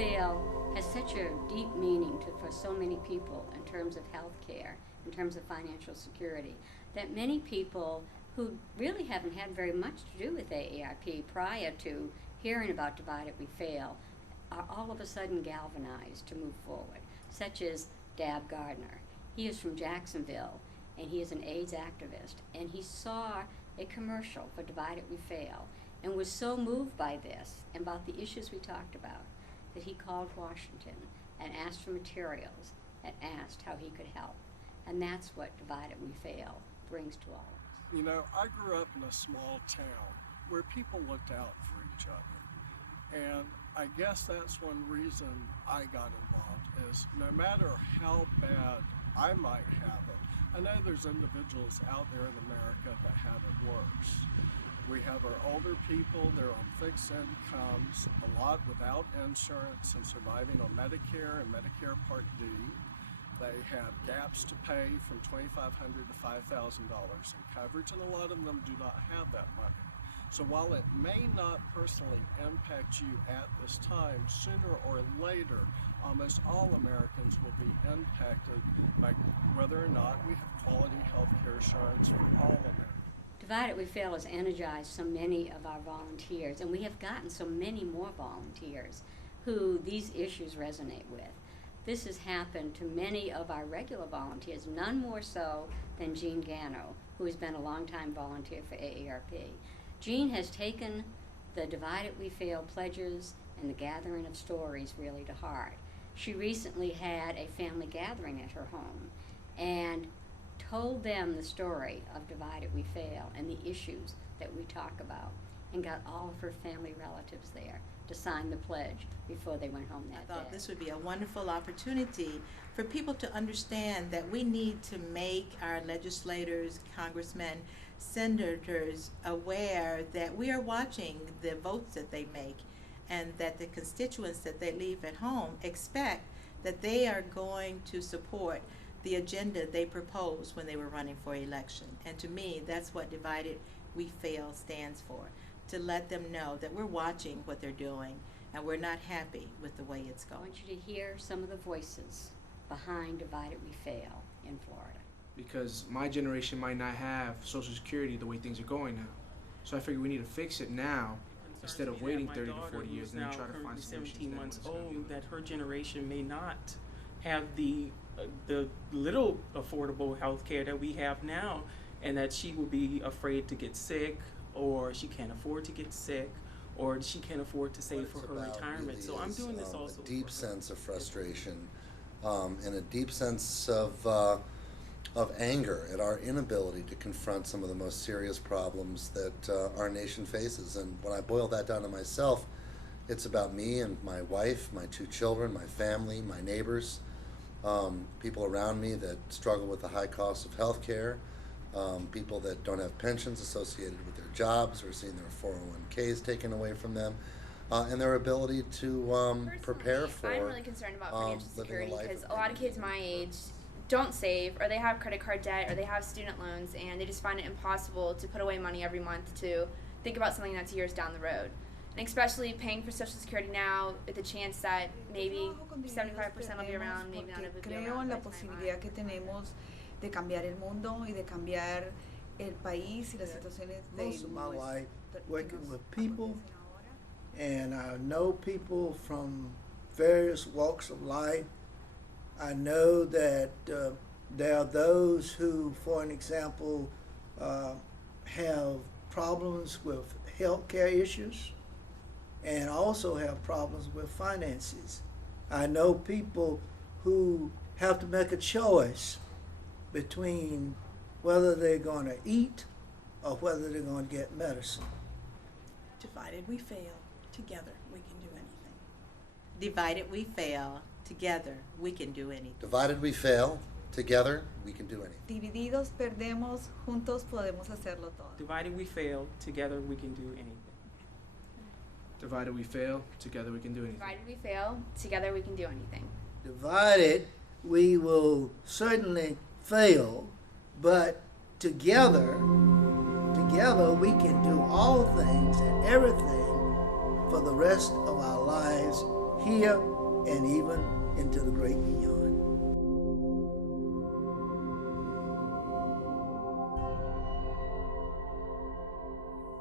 Fail has such a deep meaning for so many people in terms of health care, in terms of financial security, that many people who really haven't had very much to do with AARP prior to hearing about Divided We Fail are all of a sudden galvanized to move forward, such as Dab Gardner. He is from Jacksonville, and he is an AIDS activist, and he saw a commercial for Divided We Fail and was so moved by this and about the issues we talked about that he called Washington and asked for materials and asked how he could help. And that's what Divided We Fail brings to all of us. You know, I grew up in a small town where people looked out for each other. And I guess that's one reason I got involved, is no matter how bad I might have it, I know there's individuals out there in America that have it worse. We have our older people, they're on fixed incomes, a lot without insurance and surviving on Medicare and Medicare Part D. They have gaps to pay from $2,500 to $5,000 in coverage, and a lot of them do not have that money. So while it may not personally impact you at this time, sooner or later, almost all Americans will be impacted by whether or not we have quality health care insurance for all Americans. Divided We Fail has energized so many of our volunteers, and we have gotten so many more volunteers who these issues resonate with. This has happened to many of our regular volunteers, none more so than Jean Gano, who has been a longtime volunteer for AARP. Jean has taken the Divided We Fail pledges and the gathering of stories really to heart. She recently had a family gathering at her home and told them the story of Divided We Fail and the issues that we talk about, and got all of her family relatives there to sign the pledge before they went home that day. I thought this would be a wonderful opportunity for people to understand that we need to make our legislators, congressmen, senators aware that we are watching the votes that they make, and that the constituents that they leave at home expect that they are going to support the agenda they proposed when they were running for election. And to me, that's what Divided We Fail stands for, to let them know that we're watching what they're doing and we're not happy with the way it's I going. want you to hear some of the voices behind Divided We Fail in Florida. Because my generation might not have Social Security the way things are going now. So I figure we need to fix it now instead of waiting 30 to 40 years and then try to find solutions. 17 months old, that her generation may not have the little affordable health care that we have now, and that she will be afraid to get sick, or she can't afford to get sick, or she can't afford to save for her retirement. Really, so I'm doing this also. A deep sense of frustration and a deep sense of anger at our inability to confront some of the most serious problems that our nation faces. And when I boil that down to myself, it's about me and my wife, my 2 children, my family, my neighbors, people around me that struggle with the high cost of health care, people that don't have pensions associated with their jobs or seeing their 401ks taken away from them, and their ability to prepare for I'm really concerned about financial security because a lot of kids my age don't save, or they have credit card debt, or they have student loans, and they just find it impossible to put away money every month to think about something that's years down the road. And especially paying for Social Security now, with the chance that maybe 75% will be around, maybe not. Creo en la posibilidad que tenemos de cambiar el mundo y de cambiar el país y las situaciones de Most of my life working with people, and I know people from various walks of life. I know that there are those who, for an example, have problems with health care issues and also have problems with finances. I know people who have to make a choice between whether they're going to eat or whether they're going to get medicine. Divided we fail. Together we can do anything. Divided we fail. Together we can do anything. Divided we fail. Together we can do anything. Divididos perdemos, juntos podemos hacerlo todo. Divided we fail. Together we can do anything. Divided we fail, together we can do anything. Divided we fail, together we can do anything. Divided we will certainly fail, but together we can do all things and everything for the rest of our lives here and even into the great beyond.